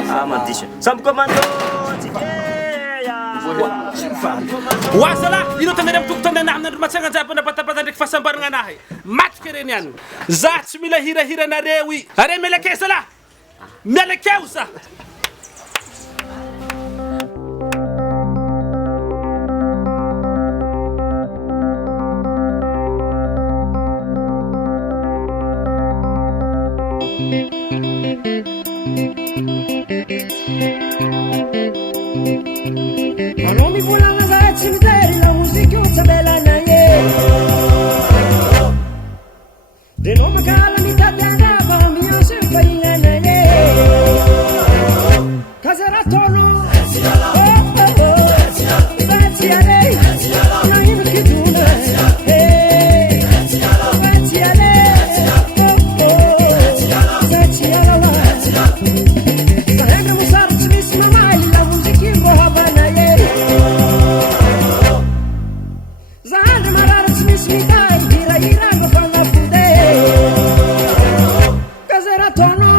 Mandisha. Sampai komando. Wasala, ino tanay tuk tanay na matsangan Japan na patapatan dik fasambar nga nahi. Match keren yan. Zats mila hira na rewi. Are melekesala. Melekeusa. Non mi vuole andare al cimitero, la musica è una bella naie. De nome calamita di andava, mio se fai in naie. Casera tono, pensi a lei, non io che tu ne, pensi a lei, pensi a la Sarebbe un sarci mi mai la musica in boha naie. Zahane mararci mi dai, hira go fa na fude. Casera tono